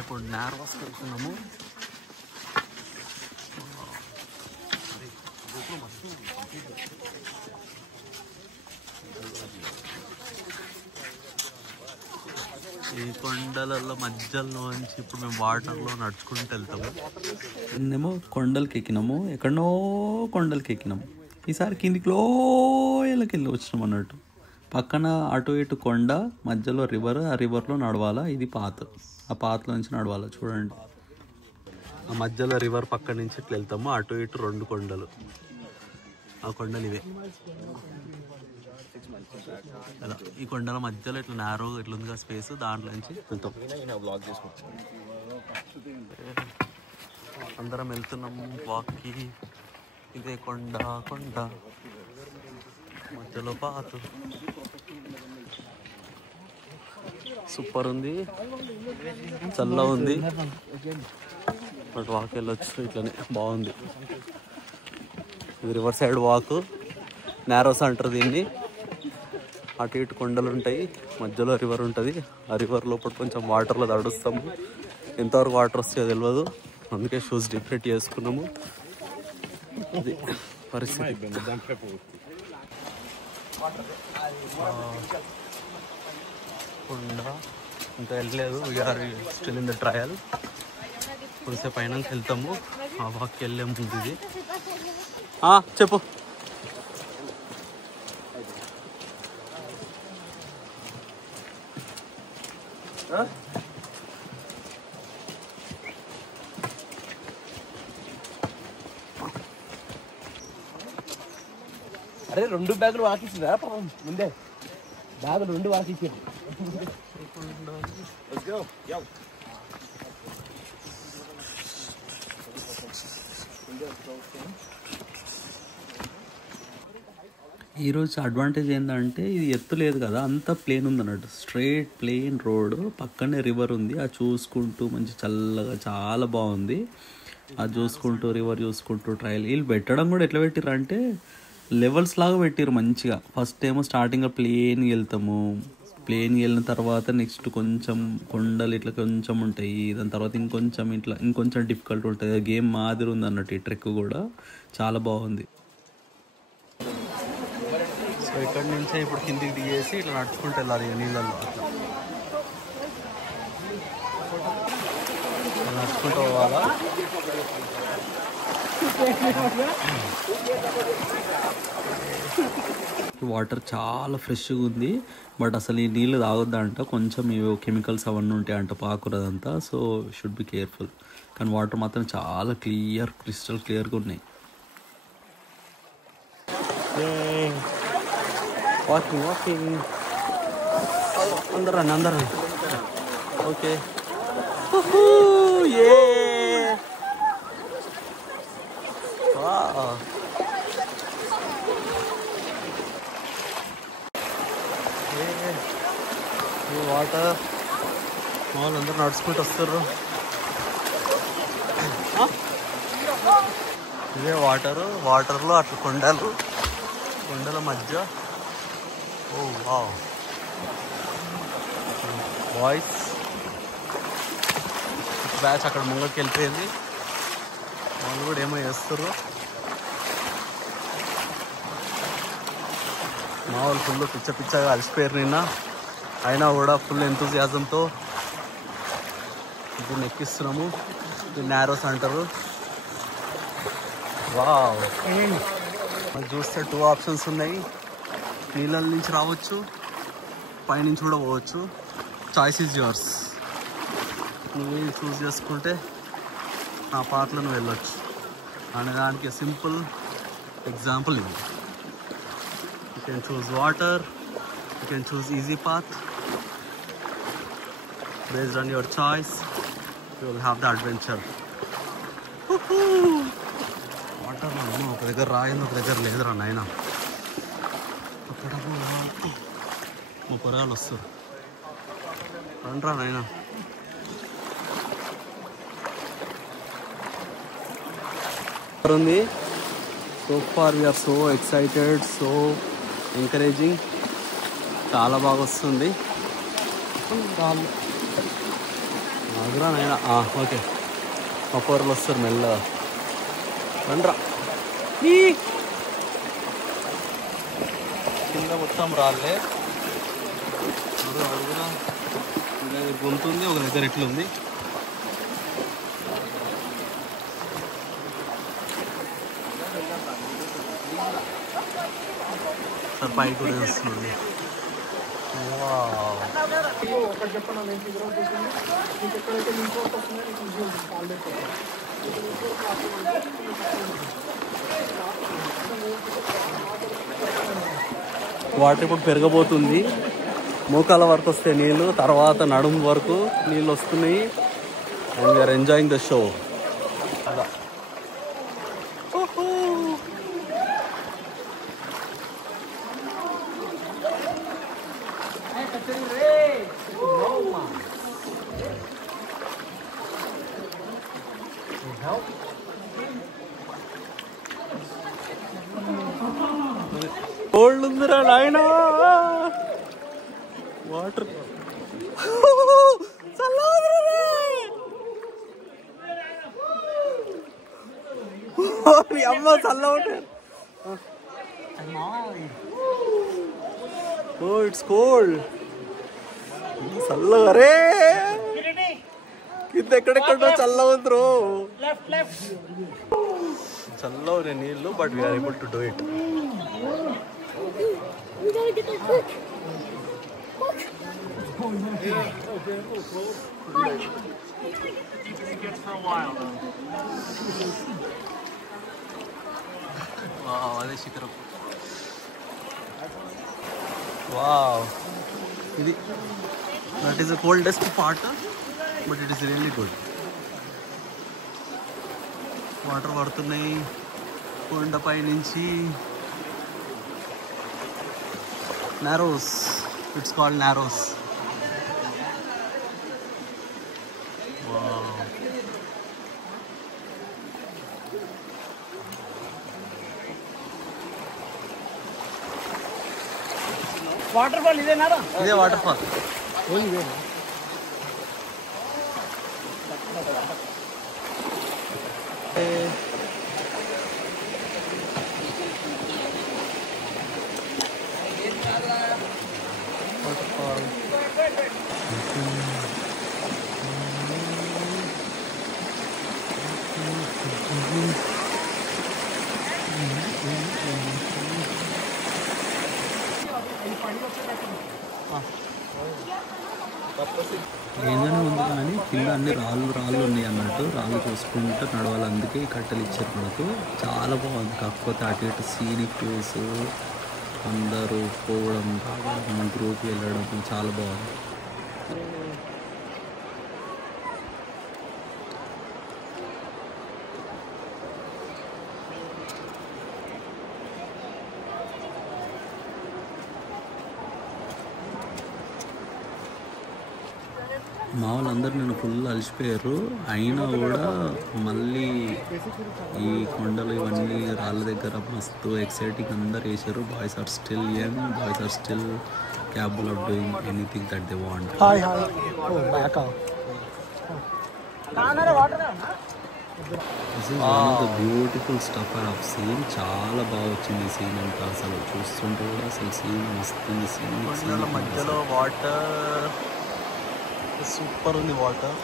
ఇప్పుడు నార్వాస్కి వెళ్తున్నాము. ఈ కొండలలో మధ్యలో నుంచి ఇప్పుడు మేము వాటర్లో నడుచుకుంటూ వెళ్తాము. నిన్నేమో కొండలకి ఎక్కినాము, ఎక్కడనో కొండలకి ఎక్కినాము. ఈసారి కిందికి లోయలకి వెళ్ళి వచ్చినాం అన్నట్టు. పక్కన అటు ఇటు కొండ, మధ్యలో రివర్, ఆ రివర్లో నడవాలా. ఇది పాత్, ఆ పాత్లో నుంచి నడవాలా. చూడండి, ఆ మధ్యలో రివర్ పక్క నుంచి ఇట్లా వెళ్తాము. అటు ఇటు 2 కొండలు, ఆ కొండలు ఇవే అలా. ఈ కొండల మధ్యలో ఇట్లా నారో ఇట్లా ఉంది కదా స్పేస్, దాంట్లో నుంచి వెళ్తాం. అందరం వెళ్తున్నాము వాక్కి. ఇదే కొండ మధ్యలో పాతు. సూపర్ ఉంది, చల్ల ఉంది. బట్ వాక్ వెళ్ళొచ్చు ఇట్లనే, బాగుంది. ఇది రివర్ సైడ్ వాక్, నారోస్ అంటారు దీన్ని. అటు ఇటు కొండలు ఉంటాయి, మధ్యలో రివర్ ఉంటుంది. ఆ రివర్ లోపల కొంచెం వాటర్లో తడుస్తాము. ఎంతవరకు వాటర్ వస్తాయో తెలియదు, అందుకే షూస్ డిఫరెంట్ చేసుకున్నాము. అది పరిస్థితి. కొండ ఇంకా వెళ్ళలేదు, we are still in the trail. కొంచెం పైన వెళ్తాము. ఆ వాక్కి వెళ్ళే ముందు ఇది చెప్పు. అరే 2 బ్యాగులు వాకిచ్చిందా పాపం, ముందే బ్యాగులు 2 వాకిచ్చారు. ఈరోజు అడ్వాంటేజ్ ఏంటంటే ఇది ఎత్తు లేదు కదా, అంతా ప్లేన్ ఉంది అన్నట్టు. స్ట్రైట్ ప్లేన్ రోడ్, పక్కనే రివర్ ఉంది. అది చూసుకుంటూ మంచి చల్లగా చాలా బాగుంది. అది చూసుకుంటూ రివర్ చూసుకుంటూ ట్రయల్. వీళ్ళు పెట్టడం కూడా ఎట్లా పెట్టిర్రు అంటే లెవెల్స్ లాగా పెట్టిర్రు మంచిగా. ఫస్ట్ ఏమో స్టార్టింగ్లో ప్లేన్కి వెళ్తాము. ప్లేన్కి వెళ్ళిన తర్వాత నెక్స్ట్ కొంచెం కొండలు ఇట్లా కొంచెం ఉంటాయి. దాని తర్వాత ఇంకొంచెం డిఫికల్ట్ ఉంటుంది. గేమ్ మాదిరి ఉంది అన్నట్టు. ఈ ట్రెక్ కూడా చాలా బాగుంది. సో ఇక్కడ నుంచే ఇప్పుడు కిందికి దిగేసి ఇట్లా నడుచుకుంటూ వెళ్ళాలి నీళ్ళల్లో. అట్లా నడుచుకుంటూ పోవాలా. వాటర్ చాలా ఫ్రెష్గా ఉంది. బట్ అసలు ఈ నీళ్ళు తాగొద్దంట, కొంచెం ఇవి కెమికల్స్ అవన్నీ ఉంటాయంట, పాకురదంతా. So should be careful. కానీ వాటర్ మాత్రం చాలా క్రిస్టల్ క్లియర్గా ఉన్నాయి. వాకింగ్ అందరు రండి. ఓకే, వాటర్ మామూలు అందరూ నడుచుకుంటూ వస్తారు. ఇదే వాటర్లో అట్లా కొండల మధ్య. ఓ వావ్, బాయ్స్ బ్యాచ్ అక్కడ ముంగకి వెళ్ళిపోయింది. వాళ్ళు కూడా ఏమో చేస్తారు. మా వాళ్ళు ఫుల్ పిచ్చగా అలసిపోయారు నిన్న. అయినా కూడా ఫుల్ ఎంతూజియాజంతో దీన్ని ఎక్కిస్తున్నాము. దీన్ని నారోస్ అంటారు. వావ్, మనం చూస్తే 2 ఆప్షన్స్ ఉన్నాయి. నీళ్ళ నుంచి రావచ్చు, పైనుంచి కూడా పోవచ్చు. Choice is yours. నువ్వు చూస్ చేసుకుంటే ఆ పాత్రలో నువ్వు వెళ్ళొచ్చు అనే దానికి సింపుల్ ఎగ్జాంపుల్ ఇది. You can choose water, you can choose easy path. Based on your choice, you will have the adventure. Water ఒక దగ్గర రాయింది, ఒక దగ్గర లేదురా నాయన. అక్కడ మా పొరగాలు వస్తారు. రండ్రా నాయన. ఉంది. So far we are so excited, so encouraging. చాలా బాగా వస్తుంది. ఆగురా నాయనా. ఓకే, మా పోరలు వస్తారు మెల్లగా. రండ్రా. కింద మొత్తం రాళ్ళే. అడుగురా, ఒక దగ్గర గుంతుంది, ఒక దగ్గర ఎట్లుంది. సార్ పైకి కూడా వస్తుంది. వాటర్ ఇప్పుడు పెరగబోతుంది. మోకాల వరకు వస్తే నీళ్ళు, తర్వాత నడుము వరకు నీళ్ళు వస్తున్నాయి. And we are enjoying the show. Cold ఉందిరా నాయనా. వాటర్ అమ్మ చల్ల ఉంటారు. It's cold. చల్లగా రే, కింద ఎక్కడెక్కడో చల్ల ఉందరు. చల్లవరే నీళ్ళు, but we are able to do it. అదే శిఖరం. వావ్, ఇది that is the coldest part, but it is really good. Water పడుతున్నాయి కొండపై నుంచి. Narrows, it's called narrows. Water fall ఇదేనా? ఇదే వాటర్ ఫాల్. ఏదైనా ఉంది కానీ కింద అన్ని రాళ్ళు ఉన్నాయి అన్నట్టు. రాళ్ళు చూసుకుంటూ నడవాలి, అందుకే ఈ కట్టెలు ఇచ్చారు మనకు. చాలా బాగుంది. కాకపోతే అటు ఇటు సీనిక్ వ్యూస్, అందరూ పోవడం రావడం, గ్రూప్ వెళ్ళడం చాలా బాగుంది. మా వాళ్ళందరూ నేను ఫుల్ అలసిపోయారు. అయినా కూడా మళ్ళీ ఈ కొండలు ఇవన్నీ రాళ్ళ దగ్గర మస్తు ఎక్సైటింగ్ అందరు వేసారు. Boys are still young, boys are still capable of doing anything that they want. Hi. Oh, back out. This is one of the beautiful stuff I have seen. చాలా బాగా వచ్చింది సీన్ అంతా. అసలు చూస్తుంటే కూడా అసలు సీన్ వస్తుంది. సీన్ మధ్యలో వాటర్ సూపర్ ఉంది. Water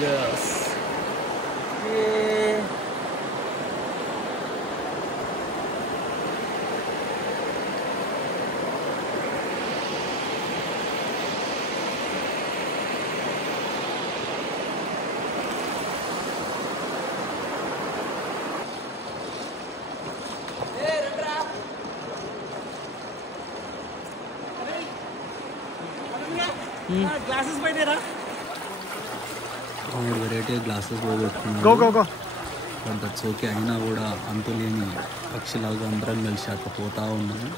yes. Yeah. Glasses by there. 3 variety glasses పోగొట్టుకున్నాడు. But that's okay. అయినా కూడా అంతులేని పక్షిలాగా అందరం కలిసి అట్లా పోతా ఉన్నాము.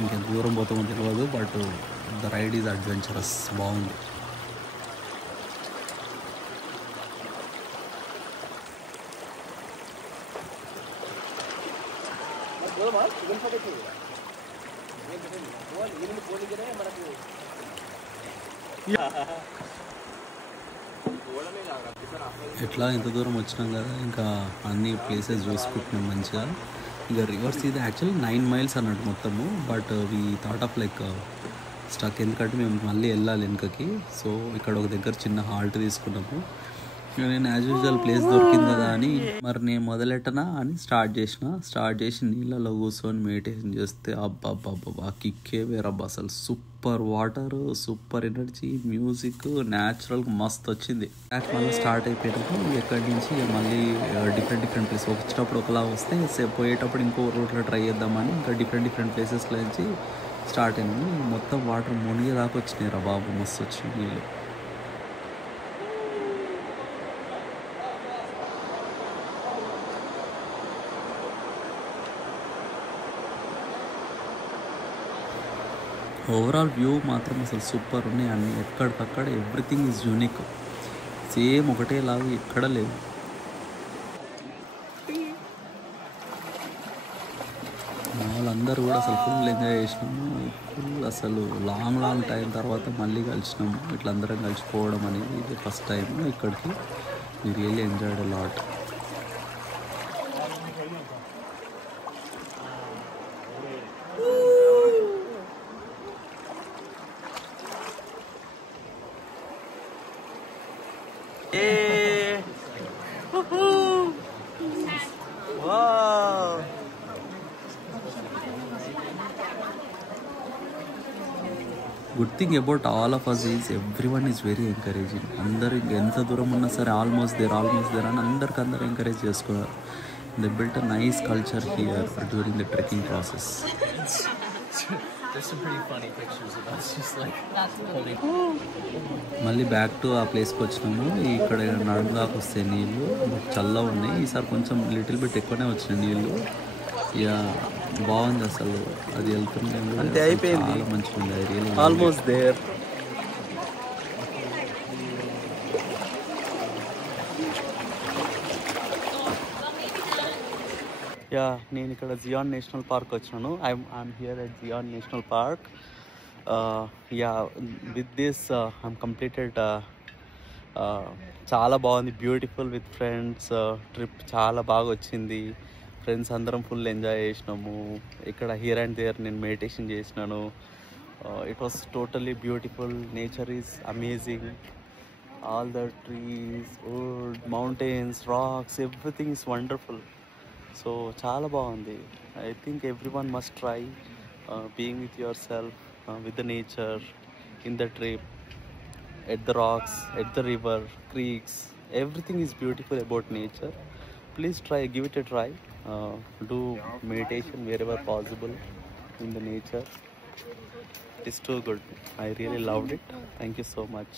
ఇంకెంత దూరం పోతామో తెలియదు, but the ride is adventurous. బాగుంది. ఎట్లా ఇంత దూరం వచ్చినాం కదా, ఇంకా అన్ని ప్లేసెస్ చూసుకుంటున్నాం మంచిగా. ఇక రివర్స్ ఇది యాక్చువల్లీ 9 miles అన్నట్టు మొత్తము, but we thought of like stuck, ఎందుకంటే మేము మళ్ళీ వెళ్ళాలి వెనుకకి. సో ఇక్కడ ఒక దగ్గర చిన్న హాల్ట్ తీసుకున్నాము. నేను యాజ్ యూజువల్ ప్లేస్ దొరికింది కదా అని మరి నేను మొదలెట్టనా అని స్టార్ట్ చేసి నీళ్ళలో కూర్చొని మెడిటేషన్ చేస్తే అబ్బా కిక్కే వేరబ్బా. అసలు super water, super energy, music, natural మస్తు వచ్చింది. బ్యాక్ మళ్ళీ స్టార్ట్ అయిపోయినాము. ఎక్కడి నుంచి మళ్ళీ డిఫరెంట్ ప్లేస్ వచ్చేటప్పుడు ఒకలా వస్తే పోయేటప్పుడు ఇంకో రూట్లో ట్రై చేద్దామని ఇంకా డిఫరెంట్ ప్లేసెస్లో నుంచి స్టార్ట్ అయినాము. మొత్తం వాటర్ మునిగేదాకా వచ్చినాయి రా బాబు, మస్తు వచ్చినాయి నీళ్ళు. ఓవరాల్ వ్యూ మాత్రం అసలు సూపర్ ఉన్నాయి. అన్ని ఎక్కడికక్కడ ఎవ్రీథింగ్ ఈజ్ యూనిక్, సేమ్ ఒకటేలాగా ఎక్కడ లేవు. వాళ్ళందరూ కూడా అసలు ఫుల్ ఎంజాయ్ చేసినాము. ఫుల్ అసలు లాంగ్ టైం తర్వాత మళ్ళీ కలిసినాము. ఇట్లా అందరం కలిసిపోవడం అనేది ఇది ఫస్ట్ టైం ఇక్కడికి. We really enjoyed a lot. Good thing about all of us is everyone is very encouraging. అందరు ఎంత దూరం ఉన్నా సరే ఆల్మోస్ట్ దేర్ అని అందరు ఎంకరేజ్ చేసుకున్నారు. They built a nice culture here during the trekking process. మళ్ళీ బ్యాక్ టు ఆ ప్లేస్కి వచ్చినాము. ఇక్కడ నడుము దాకా వస్తే నీళ్ళు చల్లగా ఉన్నాయి. ఈసారి కొంచెం లిటిల్ బిట్ ఎక్కువనే వచ్చినాయి నీళ్ళు. ఇక బాగుంది అసలు. అది వెళ్తుంటే చాలా మంచిగా ఉంది. అది రియల్లీ ఆల్మోస్ట్ దేర్. యా, నేను ఇక్కడ జియాన్ నేషనల్ పార్క్ వచ్చినాను. I'm here at Gian national park. Yeah, with this I'm completed. చాలా బాగుంది, బ్యూటిఫుల్ విత్ ఫ్రెండ్స్. ట్రిప్ చాలా బాగా వచ్చింది. ఫ్రెండ్స్ అందరం ఫుల్ ఎంజాయ్ చేసినాము. ఇక్కడ హియర్ అండ్ దేర్ నేను మెడిటేషన్ చేసినాను. It was totally beautiful. Nature is amazing. All the trees, wood, mountains, rocks, everything is wonderful. So చాలా బాగుంది. I think everyone must try being with your self, with the nature, in the trip, at the rocks, at the river, creeks. Everything is beautiful about nature. Please try, give it a try. Do meditation wherever possible in the nature. It's too good. I really loved it. Thank you so much.